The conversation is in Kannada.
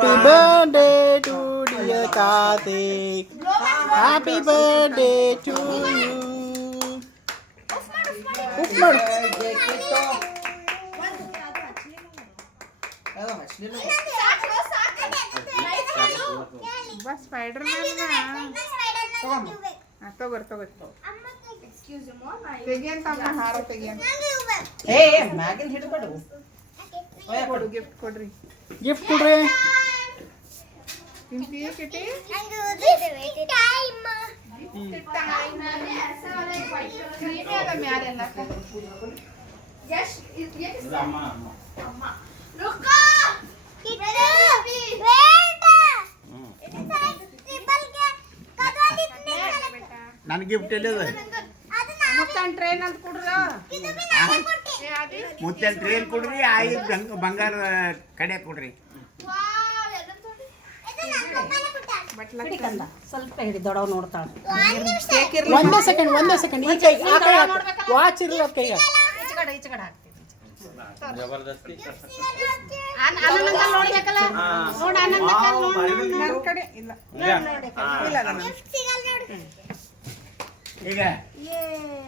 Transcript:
Happy birthday to dear Karthik. Happy birthday to you. Off ಮಾಡು. ಬಸ್ ಸ್ಪೈಡರ್ ತಗೋರ್ ತೆಗಿಯಂತಮ್ಮ ಹಾರ ತೆಗಿಯಂತ ಮ್ಯಾಗಿನ ಹಿಡ್ಬೇಡು. ಕೊಡು ಗಿಫ್ಟ್ ಕೊಡ್ರಿ ಗಿಫ್ಟ್ ಕೊಡ್ರಿ. ತಿಂತೀಯ ಕಿಟಿ ಮ್ಯಾಲೆಲ್ಲ ನನ್ನ ಗಿಫ್ಟ್ ಎಲ್ಲಿದೆ? ಮುತ್ತನ್ ಟ್ರೈನ್ ಅಂತ ಕೊಡ್ರ ಮುತ್ತನ್ ಟ್ರೈನ್ ಕೊಡ್ರಿ, ಆಯಿ ಬಂಗಾರ ಕಡೆ ಕೊಡ್ರಿ. ಸ್ವಲ್ಪ ಹಿಡಿ ದೊಡ್ಡವ್ ನೋಡ್ತಾಳ. ಒಂದೇ ಸೆಕೆಂಡ್ ಈ ಕೈ ಆ ಕೈ ವಾಚ್ ಇರಲ್ಲ ಕೈಗೆ. ಈಚೆ ಕಡೆ ಹಾಕ್ತೀನಿ. ಜಬರ್ದಸ್ತಿ ನೋಡ್ಬೇಕಲ್ಲ ನೋಡ ನನ್ನ ಕಡೆ ಇಲ್ಲ ಈಗ ಇಲ್ಲ ಈಗ